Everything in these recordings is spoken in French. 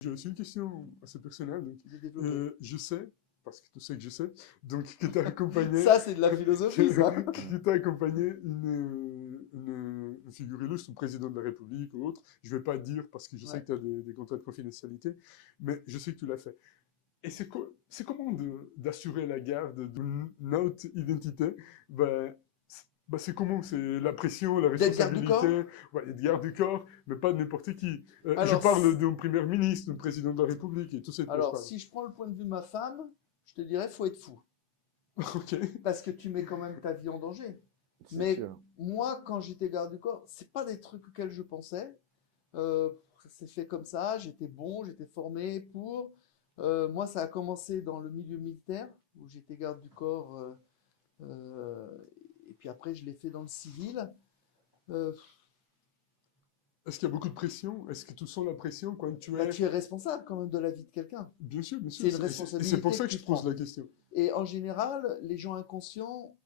J'ai aussi une question assez personnelle. Donc, de développer. je sais, parce que tu sais que je sais, donc que tu as accompagné, Ça, c'est de la philosophie, ça. que tu as accompagné une figure illustre, un président de la République ou autre. Je ne vais pas dire parce que je sais Ouais. que tu as des contrats de confidentialité, mais je sais que tu l'as fait. Et c'est comment d'assurer la garde d'une haute identité? Ben, c'est comment? C'est la pression, la D'être garde du corps? responsabilité, ouais, être garde du corps, mais pas de n'importe qui. Je Alors, parle d'un premier ministre, d'un président de la République et tout ça de quoi je alors, parle. si je prends le point de vue de ma femme, je te dirais, faut être fou. Ok. Parce que tu mets quand même ta vie en danger. C'est Mais sûr. moi, quand j'étais garde du corps, c'est pas des trucs auxquels je pensais. Euh, c'est fait comme ça, j'étais bon, j'étais formé pour. Moi, ça a commencé dans le milieu militaire, où j'étais garde du corps, euh, et puis après, je l'ai fait dans le civil. Euh, Est-ce qu'il y a beaucoup de pression? Est-ce que tu sens la pression quand tu Bah, es... tu es responsable quand même de la vie de quelqu'un. Bien sûr, bien sûr. C'est une Et c'est responsabilité pour ça que que je tu te pose prends. la question. Et en général, les gens inconscients,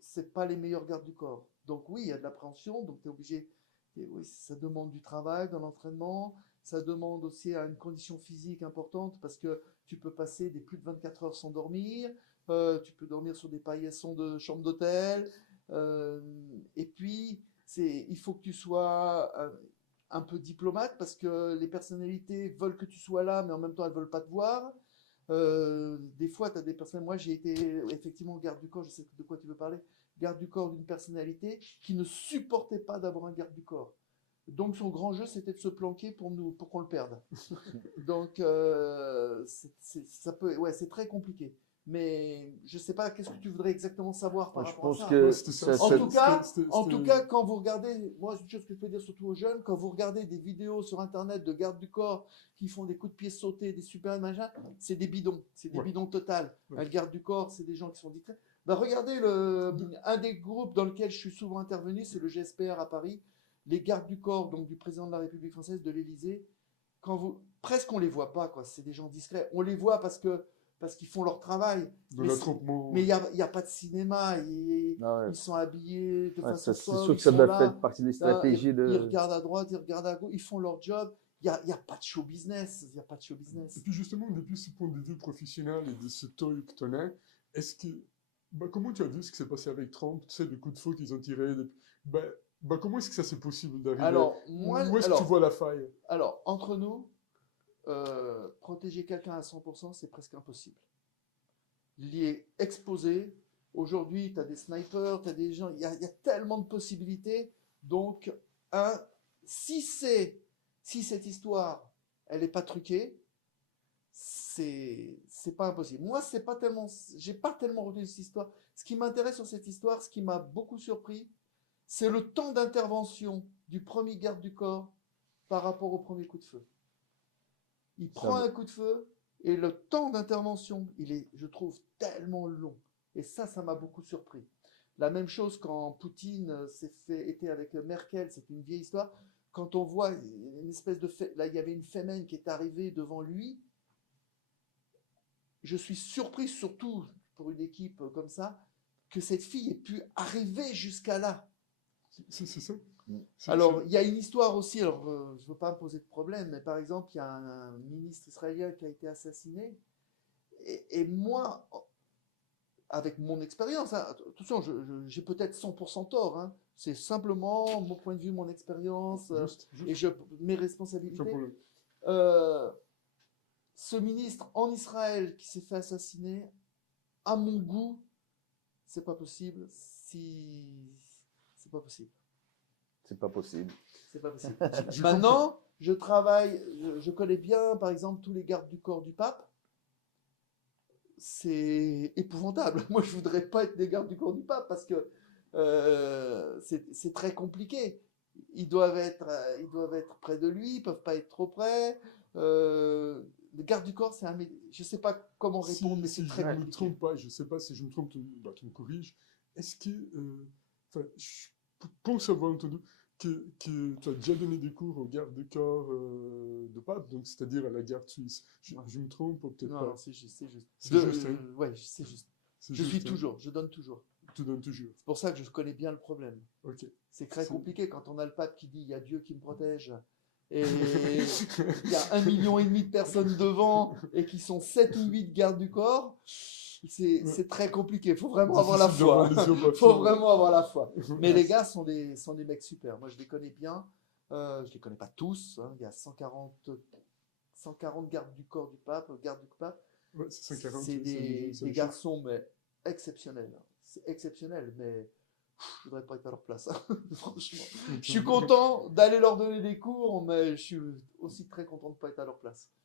c'est pas les meilleurs gardes du corps. Donc oui, il y a de l'appréhension, donc tu es obligé. Et oui, ça demande du travail, de l'entraînement, ça demande aussi une condition physique importante parce que tu peux passer des plus de 24 heures sans dormir, tu peux dormir sur des paillassons de chambre d'hôtel, euh, et puis il faut que tu sois un peu diplomate parce que les personnalités veulent que tu sois là, mais en même temps elles veulent pas te voir. Des fois, tu as des personnes. Moi, j'ai été effectivement garde du corps, je sais de quoi tu veux parler, garde du corps d'une personnalité qui ne supportait pas d'avoir un garde du corps. Donc, son grand jeu, c'était de se planquer pour qu'on le perde. Donc, ça peut, ouais, c'est très compliqué. Mais je sais pas, qu'est-ce que tu voudrais exactement savoir par Moi, je rapport à pense ça? que C'était ça. En tout cas, C'était- quand vous regardez, moi, c'est une chose que je peux dire surtout aux jeunes, quand vous regardez des vidéos sur Internet de gardes du corps qui font des coups de pied sautés, des super machins, c'est des bidons, c'est des Ouais. bidons total. Ouais. Un garde du corps, c'est des gens qui sont discrets. Ben, regardez un des groupes dans lequel je suis souvent intervenu, c'est le GSPR à Paris, les gardes du corps, donc du président de la République française, de l'Élysée. Presque on les voit pas, quoi. C'est des gens discrets. On les voit parce qu'ils font leur travail. de l'attroupement. Mais il y a pas de cinéma. Ah ouais. Ils sont habillés de Ouais, façon c'est sobre, sûr ils que ça sont doit là, faire partie des stratégies ils de. regardent à droite, ils regardent à gauche, ils font leur job. Il y a pas de show business. Il y a pas de show business. Et puis justement, depuis ce point de vue professionnel et de ce toy que tu en as, est-ce que... Bah, comment tu as vu ce qui s'est passé avec Trump, tu sais, le coup de feu qu'ils ont tiré bah, comment est-ce que ça c'est possible d'arriver? Alors, Où est-ce que tu vois la faille? alors, entre nous, protéger quelqu'un à 100%, c'est presque impossible. Il y est exposé. Aujourd'hui, tu as des snipers, tu as des gens, il y a tellement de possibilités. Donc, si cette histoire, elle n'est pas truquée, c'est pas impossible. Moi, c'est pas tellement, j'ai pas tellement retenu cette histoire. Ce qui m'intéresse sur cette histoire, ce qui m'a beaucoup surpris, c'est le temps d'intervention du premier garde du corps par rapport au premier coup de feu. Il prend un coup de feu et le temps d'intervention, il est, je trouve, tellement long. Et ça m'a beaucoup surpris. La même chose quand Poutine était avec Merkel, c'est une vieille histoire. Quand on voit une espèce de... Là, il y avait une Femen qui est arrivée devant lui. Je suis surpris, surtout pour une équipe comme ça, que cette fille ait pu arriver jusqu'à là. C'est ça. Alors, il y a une histoire aussi, alors je ne veux pas me poser de problème, mais par exemple, il y a un ministre israélien qui a été assassiné. Et moi, avec mon expérience, hein, attention, j'ai peut-être 100% tort, hein, c'est simplement mon point de vue, mon expérience Juste. et mes responsabilités. Ce ministre en Israël qui s'est fait assassiner, à mon goût, c'est pas possible. C'est pas possible. C'est pas possible. C'est pas possible. Maintenant, je travaille, je connais bien, par exemple, tous les gardes du corps du pape. C'est épouvantable. Moi, je voudrais pas être des gardes du corps du pape parce que c'est très compliqué. Ils doivent être près de lui, ils peuvent pas être trop près. Le garde du corps, c'est un métier. Je sais pas comment répondre, mais c'est très compliqué. Si je ne me trompe pas, je sais pas si je me trompe, tu me corriges. Est-ce que, je pense avoir entendu que tu as déjà donné des cours aux gardes du corps de pape, donc c'est-à-dire à la garde suisse. Je me trompe ou peut-être pas? Non, c'est juste. C'est juste, hein. Ouais, c'est juste. Je donne toujours. Tu donnes toujours. C'est pour ça que je connais bien le problème. Ok. C'est très compliqué quand on a le pape qui dit il y a Dieu qui me protège et il y a 1,5 million de personnes devant et qui sont 7 ou 8 gardes du corps, c'est très compliqué. Il faut vraiment avoir la Difficile foi. d'avoir les yeux Il faut battus. vraiment avoir la foi. Mais les gars sont des mecs super. Moi, je les connais bien. Je les connais pas tous, hein. Il y a 140 gardes du corps du pape, gardes du pape. Ouais, c'est 140. C'est des c'est garçons mais exceptionnels. C'est exceptionnel, mais je voudrais pas être à leur place, hein. Franchement. Je suis content d'aller leur donner des cours, mais je suis aussi très content de pas être à leur place.